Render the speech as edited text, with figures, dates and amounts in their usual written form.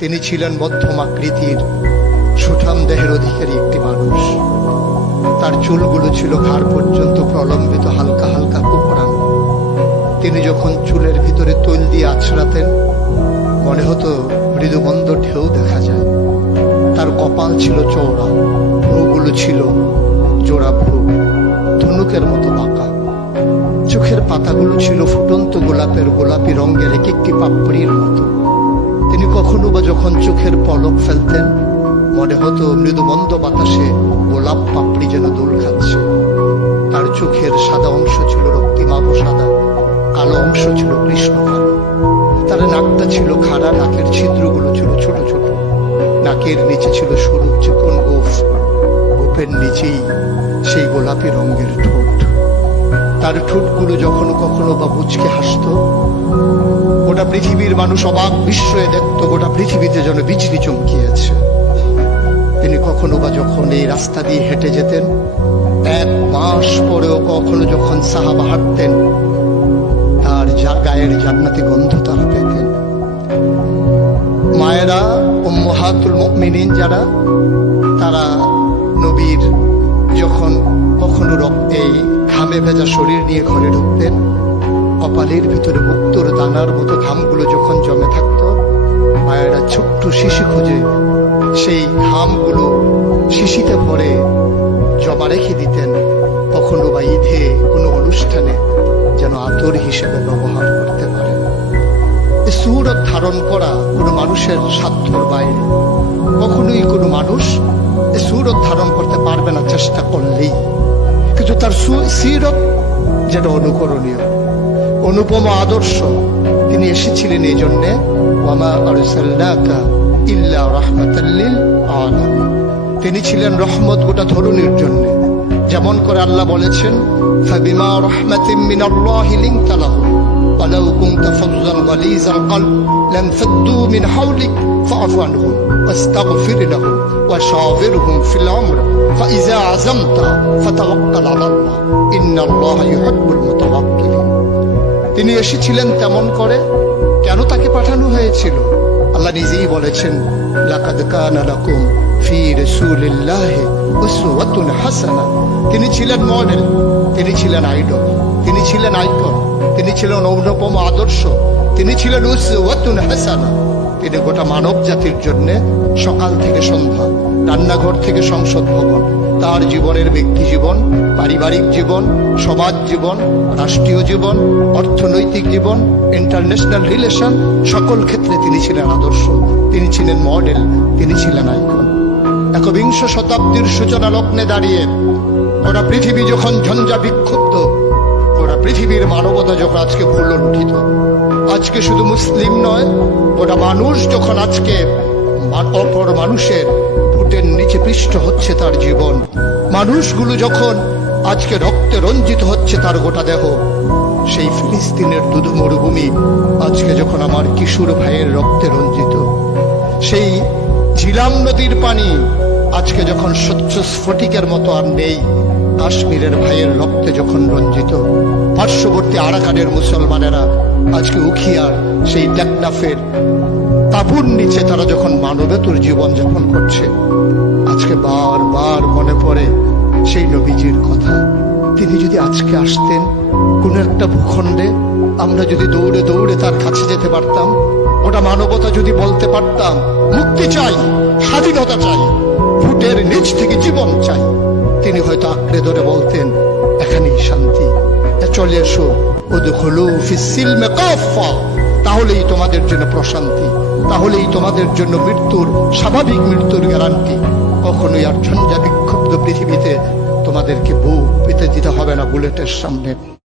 তিনি ছিলেন মধ্যম আকৃতির সুঠাম দেহের অধিকারী একটি মানুষ। তার চুলগুলো ছিল ঘাড় পর্যন্ত প্রলম্বিত, হালকা হালকা কুকড়ানো। তিনি যখন চুলের ভিতরে তৈল দিয়ে আছড়াতেন, মনে হতো মৃদুমন্দ ঢেউ দেখা যায়। তার কপাল ছিল চওড়া, ভ্রুগুলো ছিল জোড়া ভ্রু, ধনুকের মতো বাঁকা। চোখের পাতাগুলো ছিল ফুটন্ত গোলাপের গোলাপি রঙের এক একটি পাপড়ির মতো। তিনি কখনো বা যখন চোখের পলক ফেলতেন, মনে হতো মৃদুমন্দ বাতাসে গোলাপ পাপড়ি যেন দোল খাচ্ছে। তার চোখের সাদা অংশ ছিল রক্তিমাভ সাদা, কালো অংশ ছিল কৃষ্ণ কালো। তার নাকটা ছিল খাড়া, নাকের ছিদ্রগুলো ছিল ছোট ছোট। নাকের নিচে ছিল সরু চিকন গোফ, গোফের নিচেই সেই গোলাপি রঙের ঠোঁট। তার ঠোঁটগুলো যখন কখনো বা মুচকে হাসত, গোটা পৃথিবীর মানুষ অবাক বিস্ময়ে দেখত গোটা পৃথিবীতে যেন বিজলি চমকিয়েছে। তিনি কখনো বা যখন এই রাস্তা দিয়ে হেঁটে যেতেন, 1 মাস পরেও কখনো যখন সাহাবা হাঁটতেন, তার গায়ের জান্নাতি গন্ধ তারা পেতেন। মায়েরা, উম্মাহাতুল মুমিনিন যারা, তারা নবীর যখন কখনো রক্তে ঘামে ভেজা শরীর নিয়ে ঘরে ঢুকতেন, কপালের ভিতরে মুক্তোর দানার মতো ঘামগুলো যখন জমে থাকত, মায়েরা ছোট্ট শিশি খুঁজে সেই ঘামগুলো শিশিতে ভরে জমা রেখে দিতেন, কখনো বা ঈদে কোনো অনুষ্ঠানে যেন আতর হিসেবে ব্যবহার করতে পারে। সূরত ধারণ করা কোনো মানুষের সাধ্যর বাইরে। কখনোই কোনো মানুষ এই সূরত ধারণ করতে পারবে না চেষ্টা করলেই, কিন্তু তার সিরত যেটা অনুকরণীয়, অনুপম আদর্শ। তিনি এসেছিলেন এই জন্যে, ওয়ামা আরসালনাকা ইল্লা রাহমাতাল লিল আলামিন। তিনি ছিলেন রহমত গোটা ধরনীর জন্য। যেমন করে আল্লাহ বলেছেন, ফাবিমা রাহমাতিন মিনাল্লাহি লিনতা লাহুম ওয়ালাউ কুনতা ফাযযান গালিযাল কলব লানফাদ্দু মিন হাওলিক ফাআফু আনহুম ওয়াস্তাগফির লাহুম ওয়াশাওিরহুম ফিল আমর ফাইযা আযামতা ফাতাওয়াক্কাল আলাল্লাহ ইন্নাল্লাহা ইউহিব্বুল মুতাওয়াক্কিলিন। তিনি এসেছিলেন তেমন করে। কেন তাকে পাঠানো হয়েছিল? আল্লাহ নিজেই বলেছেন, লাকাদ কানা লাকুম ফি রাসূলিল্লাহি উসওয়াতুন হাসানা। তিনি ছিলেন মডেল, তিনি ছিলেন আইডল, তিনি ছিলেন আইকন, তিনি ছিলেন অনুপম আদর্শ, তিনি ছিলেন উসওয়াতুন হাসানা। তিনি গোটা মানব জাতির জন্য সকাল থেকে সন্ধ্যা, রান্নাঘর থেকে সংসদ ভবন, তার জীবনের ব্যক্তি জীবন, পারিবারিক জীবন, সমাজ জীবন, রাষ্ট্রীয় জীবন, অর্থনৈতিক জীবন, ইন্টারন্যাশনাল রিলেশন, সকল ক্ষেত্রে তিনি ছিলেন আদর্শ, তিনি ছিলেন মডেল, তিনি ছিলেন আইকন। একবিংশ শতাব্দীর সূচনা লগ্নে দাঁড়িয়ে ওরা পৃথিবী যখন ঝঞ্ঝা বিক্ষুব্ধ, ওরা পৃথিবীর মানবতা যখন আজকে ভুলুণ্ঠিত, আজকে শুধু মুসলিম নয়, ওটা মানুষ যখন আজকে অপর মানুষের বুটের নিচে পৃষ্ঠ হচ্ছে তার জীবন, মানুষগুলো যখন আজকে রক্তে রঞ্জিত হচ্ছে তার গোটা দেহ, সেই ফিলিস্তিনের দুধু মরুভূমি আজকে যখন আমার কিশোর ভাইয়ের রক্তে রঞ্জিত, সেই ঝিলাম নদীর পানি আজকে যখন স্বচ্ছ স্ফটিকের মতো আর নেই, কাশ্মীরের ভাইয়ের রক্তে যখন রঞ্জিত, পার্শ্ববর্তী আরাকানের মুসলমানেরা আজকে উখিয়ার সেই টেকনাফের তাঁবুর নিচে তারা যখন মানবেতর জীবন যাপন করছে, আজকে বারবার মনে পড়ে সেই নবীজির কথা। তিনি যদি আজকে আসতেন কোনো একটা ভূখণ্ডে, আমরা যদি দৌড়ে দৌড়ে তার কাছে যেতে পারতাম, ওটা মানবতা যদি বলতে পারতাম, মুক্তি চাই, স্বাধীনতা চাই, ফুটের নিচ থেকে জীবন চাই, তিনি হয়তো আঁকড়ে ধরে বলতেন, এখানেই শান্তি, চলে এসো, উদখুলু ফিস সিলমি কাফা, তাহলেই তোমাদের জন্য প্রশান্তি, তাহলেই তোমাদের জন্য মৃত্যুর, স্বাভাবিক মৃত্যুর গ্যারান্টি। কখনোই আর ঝঞ্ঝা বিক্ষুব্ধ পৃথিবীতে তোমাদেরকে বুক পেতে দিতে হবে না বুলেটের সামনে।